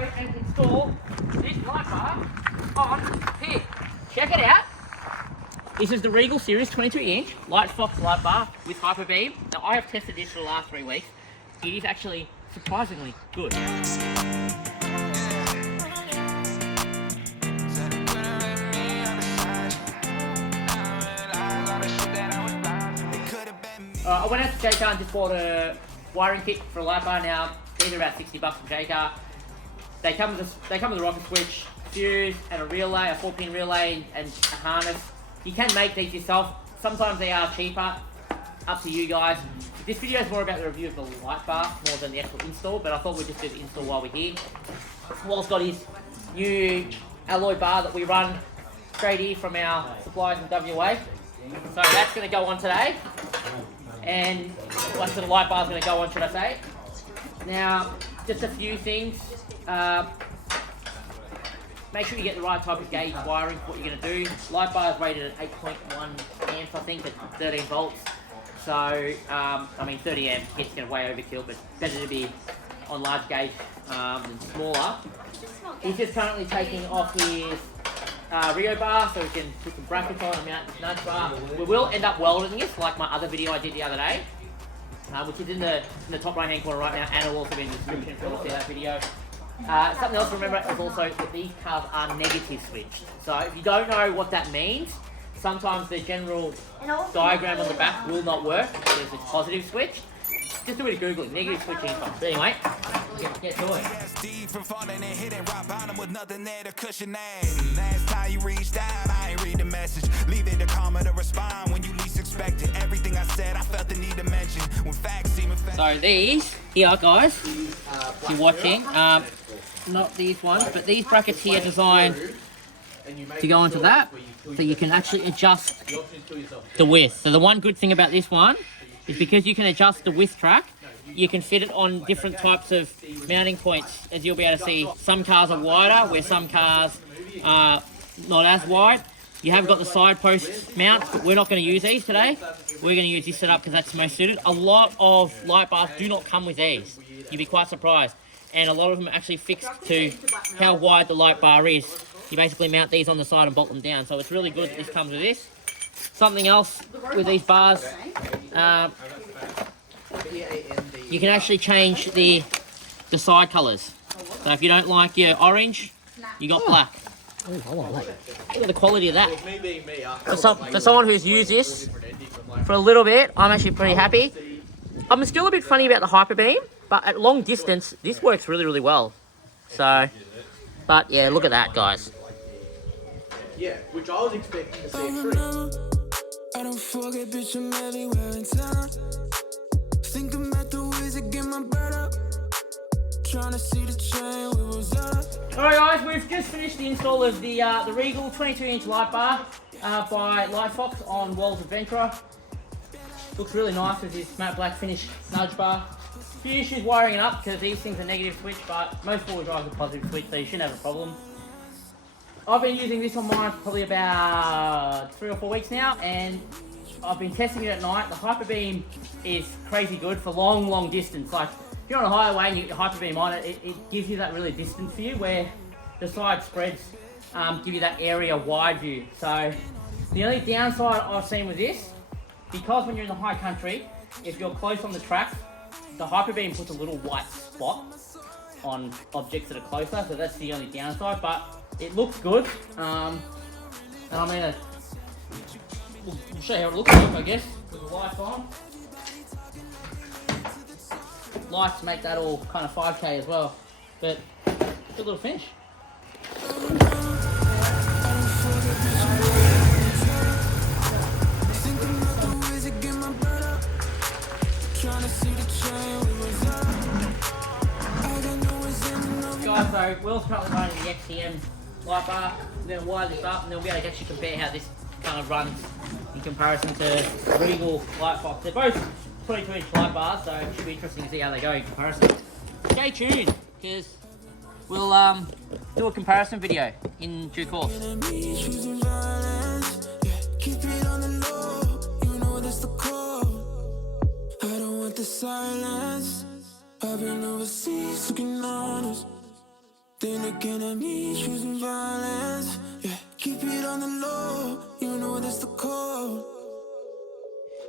and install this light bar on here. Check it out. This is the Regel Series 22-inch Lightfox light bar with hyper beam. Now I have tested this for the last 3 weeks. It is actually surprisingly good. I went out to J-Car and just bought a wiring kit for a light bar. Now these are about $60 from J-Car. They come with a rocker switch, fuse, and a relay, a 4-pin relay, and a harness. You can make these yourself. Sometimes they are cheaper. Up to you guys. This video is more about the review of the light bar more than the actual install, but I thought we'd just do the install while we're here. Walt's got his new alloy bar that we run straight here from our suppliers in WA. So that's going to go on today. And once the light bar is going to go on, should I say. Now, just a few things. Make sure you get the right type of gauge wiring for what you're going to do. Light bar is rated at 8.1 amps, I think, at 13 volts. So, I mean, 30 amps gets going to way overkill, but better to be on large gauge than smaller. He's just currently taking off his Rio bar so we can put some brackets on and mount this nudge bar. We will end up welding this like my other video I did the other day, which is in the top right hand corner right now, and will also be in the description if you want to see that video. Something else to remember is also that these cars are negative switched. So if you don't know what that means, sometimes the general diagram on the back will not work. There's a positive switch. Just do a bit of Googling, negative switching info. But anyway, get to it. Last time you reached out, I ain't read the message. Leave it to Commodore respond when you least expect it. Everything I said, I felt the need to mention. When facts seem offensive. So these here, guys, if you're watching, not these ones, but these brackets here are designed to go into that, so you can actually adjust the width. So the one good thing about this one is because you can adjust the width track, you can fit it on different types of mounting points. As you'll be able to see, some cars are wider, where some cars are not as wide. You have got the side post mounts, but we're not going to use these today. We're going to use this setup because that's the most suited. A lot of light bars do not come with these. You'd be quite surprised. And a lot of them are actually fixed to how wide the light bar is. You basically mount these on the side and bolt them down. So it's really good that this comes with this. Something else with these bars, you can actually change the side colours. So if you don't like your orange, you got black. Look at the quality of that. For someone who's used this for a little bit, I'm actually pretty happy. I'm still a bit funny about the hyper beam, but at long distance, this works really, really well. So, but yeah, look at that, guys. Yeah, which I was expecting to see a tree. I don't forget, bitch, I'm everywhere in town. Think about the ways to get my bread up. Trying to see the chain we was up. Alright guys, we've just finished the install of the Regel 22-inch light bar by Lightfox on Walls Adventra. Looks really nice with this matte black finish nudge bar. A few issues wiring it up because these things are negative switch, but most four-wheel drives are positive switch, so you shouldn't have a problem. I've been using this on mine for probably about 3 or 4 weeks now, and I've been testing it at night. The hyper beam is crazy good for long distance. Like if you're on a highway and you get your hyper beam on it, it gives you that really distant view where the side spreads give you that area wide view. So the only downside I've seen with this, because when you're in the high country, if you're close on the track, the hyper beam puts a little white spot on objects that are closer, so that's the only downside, but it looks good. And I'm gonna, we'll show you how it looks like, I guess, with the lights on. Lights make that all kind of 5K as well, but good little finish. Guys, so Will's currently running the XTM light bar. We're going to wire this up and then we'll be able to actually compare how this kind of runs in comparison to Regel Lightfox. They're both 22-inch light bars, so it should be interesting to see how they go in comparison. Stay tuned, because we'll do a comparison video in due course. Silence. I've been overseas looking honest. Then again, at me choosing violence. Yeah, keep it on the low. You know that's the code.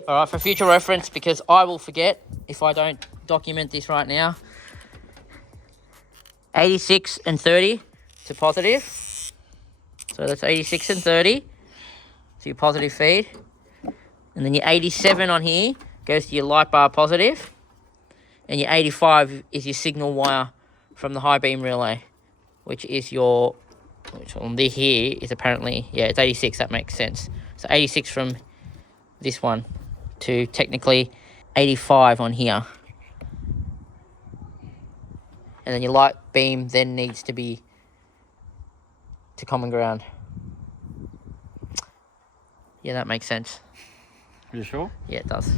Alright, for future reference, because I will forget if I don't document this right now. 86 and 30 to positive. So that's 86 and 30 to your positive feed. And then your 87 on here goes to your light bar positive. And your 85 is your signal wire from the high beam relay, which is your, which on this here is apparently, yeah, it's 86, that makes sense. So 86 from this one to technically 85 on here. And then your light beam then needs to be to common ground. Yeah, that makes sense. You sure? Yeah, it does.